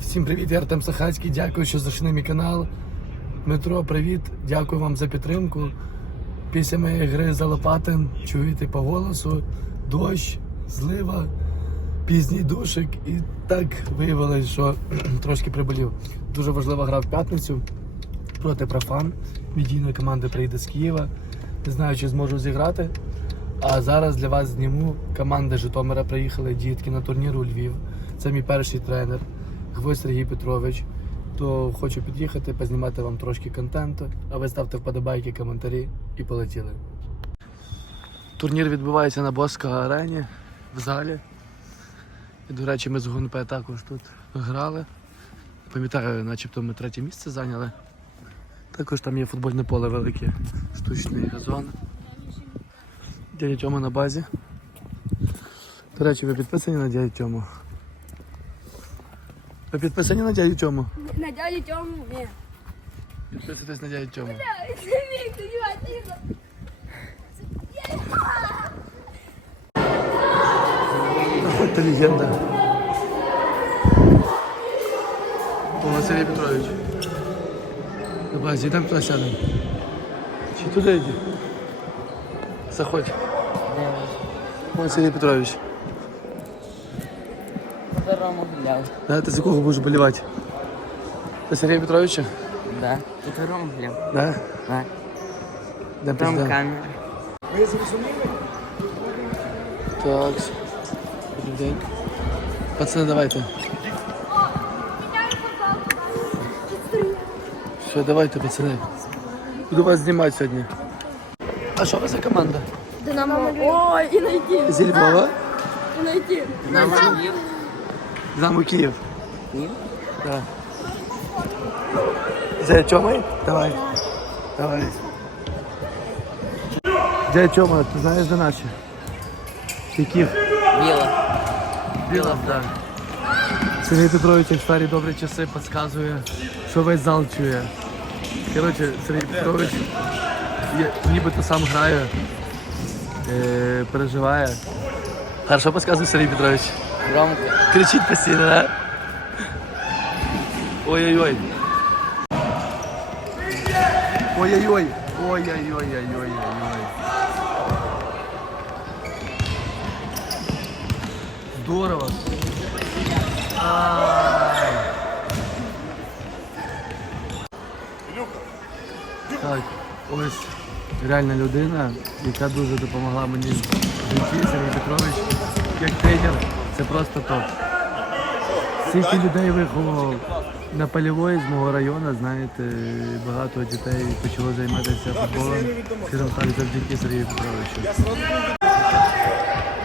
Всім привіт, я Артем Сахацький. Дякую, що зайшли на мій канал. Дмитро, привіт. Дякую вам за підтримку. Після моєї гри за Лопатин чуєте по голосу дощ, злива, пізній душик. І так виявилось, що трошки приболів. Дуже важлива гра в п'ятницю проти профан. Відійної команди приїде з Києва. Не знаю, чи зможу зіграти. А зараз для вас зніму. Команда Житомира приїхали дітки на турнір у Львів. Це мій перший тренер, Гвоздь Сергій Петрович. То хочу під'їхати, познімати вам трошки контенту, а ви ставте вподобайки, коментарі і полетіли. Турнір відбувається на Боска арені в залі. І, до речі, ми з ГУНП також тут грали. Пам'ятаю, начебто ми третє місце зайняли. Також там є футбольне поле велике, штучний газон. Дядя Тьома на базі. До речі, ви підписані на дядю Тьому? Ви підписані на дядю Тьому? На дядю Тьому? Ні. Підписуйтесь на дядю Тьому. Це мій, ти не тихо. Заходьте легенда. О, Василій Петрович. На базі, йдемо туди сядемо. Чи туди йди? Заходь. О, Сергій Петрович. Рому гуляв. Да, ти за кого будеш болівати? За Сергія Петровича? Да. Тут Рому гуляв. Да? Да. Де Там пизда? камера. Так. Добрий день. Пацани, давайте. Все, давайте, пацани. Буду вас знімати сьогодні. А що ви за команда? Динамо. Ой, і найти. Зі Львова? І найти. Нам Київ. Заму Київ. Київ? Да. Дядя Тьома? Давай. Давай. Дядя Тьома, ти знаєш де наші? Яких? Біла. Білов, так. Сергій Петрович, як старі добрі часи, підказує, що весь зал чує. Коротше, Сергій Петрович є- нібито сам грає, е, переживає. Хорошо підказує Сергій Петрович. Ромка. Кричить постійно, да? Ой-ой-ой. Ой-ой-ой. Ой-ой-ой-ой-ой-ой. Здорово. Так, ось реальна людина, яка дуже допомогла мені в житті, Сергій Петрович, як тренер, це просто топ. Скільки людей виховував на польової з мого району, знаєте, багато дітей почало займатися футболом, скажімо так, завдяки Сергію Петровичу.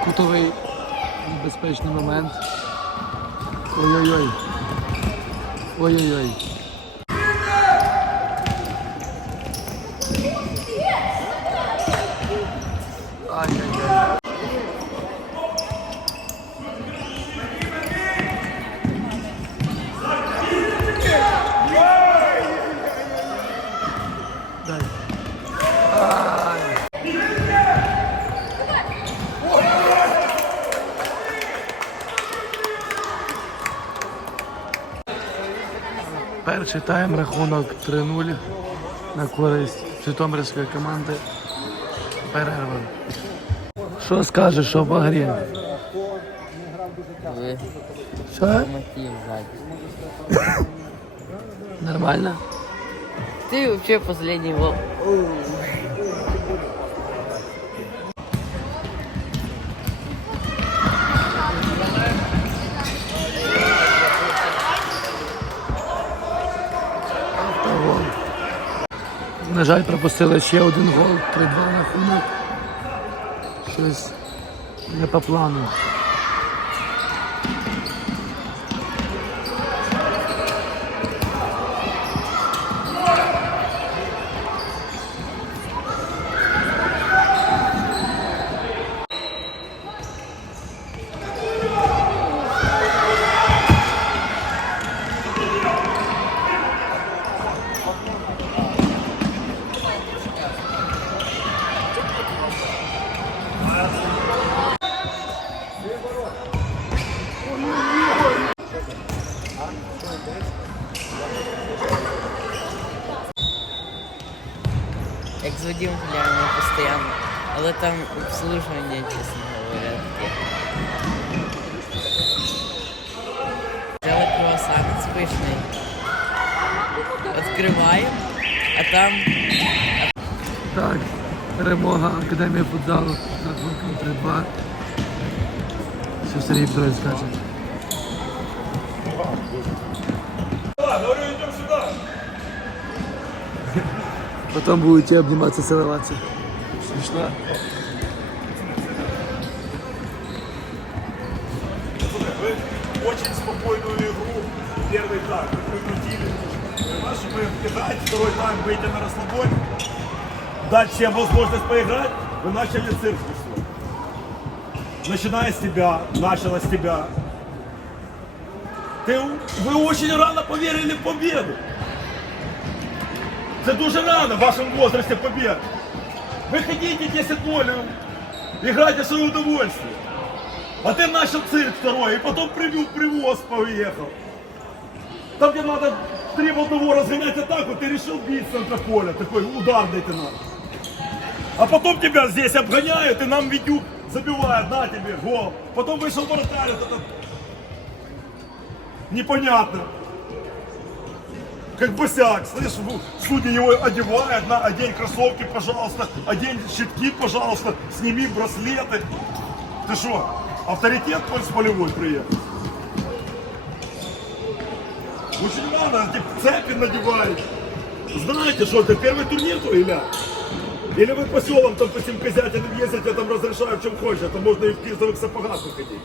Кутовий небезпечний момент. Ой-ой-ой. Ой-ой-ой. Перший тайм, рахунок 3-0 на користь Житомирської команди. Перерва. Що скажеш, що в? Ви. Що? Мотив. Нормально? Ти взагалі последний гол. На жаль, пропустили ще один гол, 3-2 рахунок. Щось не по плану. Як з Вадимом гуляємо постійно. Але там обслуживання, чесно говоря, таке. Взяли круасанець пишний. Відкриваємо, а там Так, перемога Академії футзалу з рахунком 3-2. Що Сергій Петрович скаже? Говорю, идем сюда. Потім будете обніматися, цілуватися. Смішно. Вы очень спокойную игру. Первый тайм вы прикрутили. Понимаешь, чтобы играть, второй тайм выйти на расслабон, дать всем возможность поиграть, вы начали цирк свой. Начиная с тебя, начало с тебя. Ты, вы очень рано поверили в победу. Это дуже рано в вашем возрасте побед. Вы хотите 10-0, играйте в свое удовольствие. А ты начал цирк второй, и потом привел привоз поехал. Там, где надо три в одного разгонять атаку, ты решил бить с центра поля, такой ударный ты надо. А потом тебя здесь обгоняют, и нам Витюк забивает, на тебе, гол. Потом вышел вратарь, вот этот... Непонятно. Как босяк, слышишь, в- судьи его одевают, на, одень кроссовки, пожалуйста, одень щитки, пожалуйста, сними браслеты. Ты что, авторитет твой с полевой приехал? Очень рано, эти цепи надевают. Знаете, что это первый турнир твой, Илья? Или вы по селам там по всем козятинам ездите, там разрешают, чем хочешь, а то можно и в кирзовых сапогах выходить.